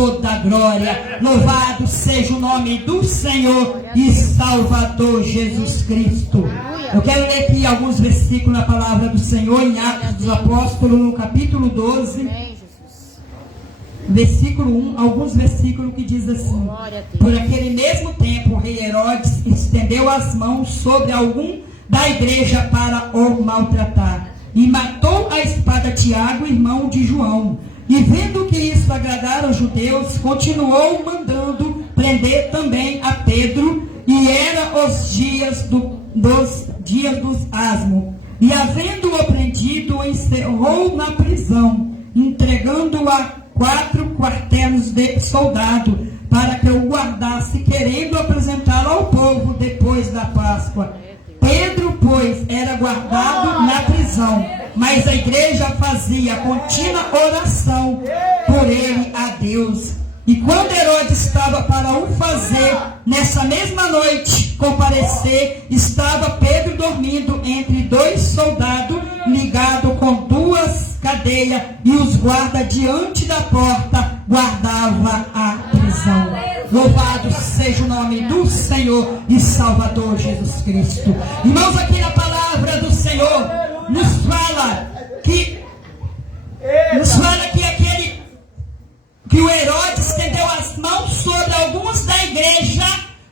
toda a glória. Louvado seja o nome do Senhor e Salvador Jesus Cristo. Eu quero ler aqui alguns versículos na palavra do Senhor, em Atos dos Apóstolos, no capítulo 12, versículo 1, alguns versículos que diz assim: por aquele mesmo tempo, o rei Herodes estendeu as mãos sobre algum da igreja para o maltratar, e matou a espada Tiago, irmão de João. E vendo que isso agradara aos judeus, continuou mandando prender também a Pedro, e era os dias dos asmos. E havendo-o prendido, o encerrou na prisão, entregando-o a 4 quartéis de soldado, para que o guardasse, querendo apresentá-lo ao povo depois da Páscoa. Pedro, pois, era guardado na prisão, mas a igreja fazia contínua oração por ele a Deus. E quando Herodes estava para o fazer, nessa mesma noite, comparecer, estava Pedro dormindo entre 2 soldados, ligado com 2 cadeias, e os guardas diante da porta guardava a prisão. Louvado seja o nome do Senhor e Salvador Jesus Cristo. Irmãos, aqui na palavra do Senhor nos fala que o Herodes estendeu as mãos sobre alguns da igreja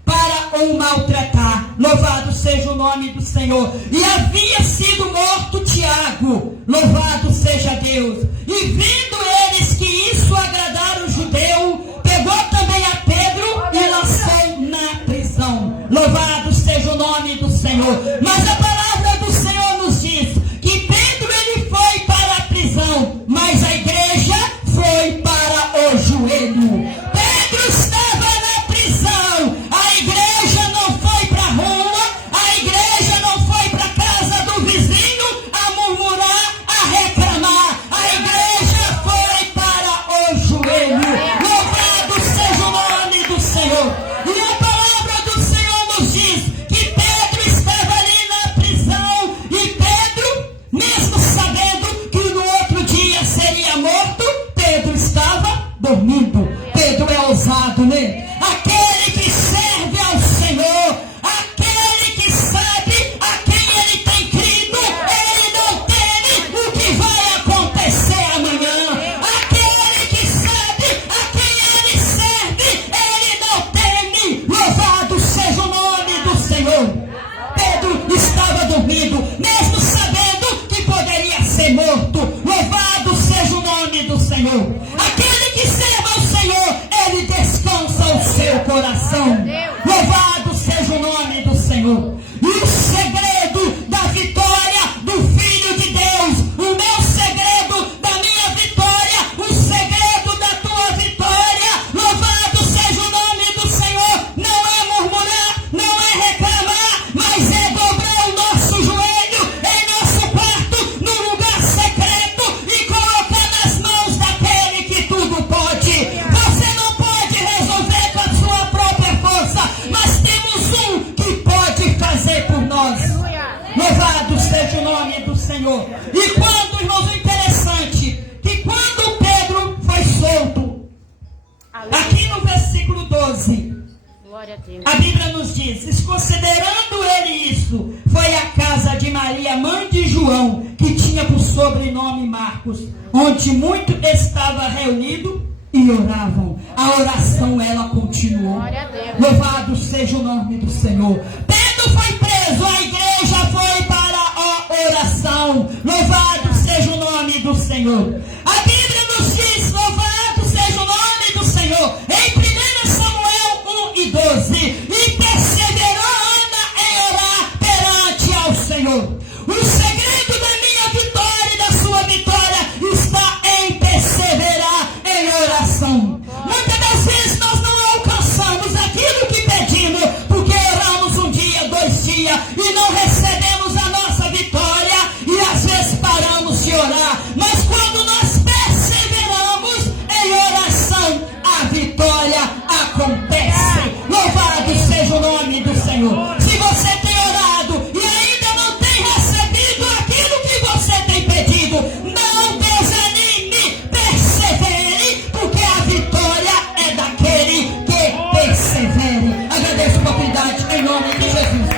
para o maltratar. Louvado seja o nome do Senhor. E havia sido morto Tiago. Louvado seja Deus. E vendo eles que isso agradara o judeu, pegou também a Pedro e lançou na prisão. Louvado seja o nome do Senhor. Mas a palavra do Senhor nos diz que Pedro ele foi para a prisão, mas a igreja foi para o joelho. Pedro estava na prisão, a igreja não foi para a rua, a igreja não foi para a casa do vizinho a murmurar, a reclamar, a igreja foi para o joelho. Louvado seja o nome do Senhor. E a palavra do Senhor nos diz que Pedro estava ali na prisão, e Pedro, mesmo sabendo que no outro dia seria morto, Pedro estava dormindo. Pedro é ousado, né? Aquele que serve ao Senhor, aquele que sabe a quem ele tem crido, ele não teme o que vai acontecer amanhã. Aquele que sabe a quem ele serve, ele não teme. Louvado seja o nome do Senhor. Pedro estava dormindo, mesmo sabendo que poderia ser morto. Louvado seja o nome do Senhor. Aquele que serve ao Senhor, ele descansa o seu coração. Louvado seja o nome do Senhor. E o segredo da vitória do Filho de Deus, o meu segredo da minha vitória, o segredo da tua vitória, louvado seja o nome do Senhor, não é murmurar, não é reclamar, mas é dobrar o nosso joelho em nosso quarto, no lugar secreto, e colocar nas mãos daquele que tudo pode. Você não pode resolver com a sua própria força, mas temos um que pode fazer por nós. Louvado seja o nome do Senhor. E quando, irmãos, o interessante, que quando Pedro foi solto, aqui no versículo 12, a Bíblia nos diz: considerando ele isso, foi à casa de Maria, mãe de João, que tinha por sobrenome Marcos, onde muito estava reunido e oravam. A oração ela continuou. Louvado seja o nome do Senhor. Pedro foi preso, a igreja foi para a oração. Louvado seja o nome do Senhor. A Bíblia nos diz: louvado seja o nome do Senhor, em 1 Samuel 1 e 12, e perseverou Ana em orar perante ao Senhor. O segredo da minha vitória e da sua vitória está em perseverar em oração.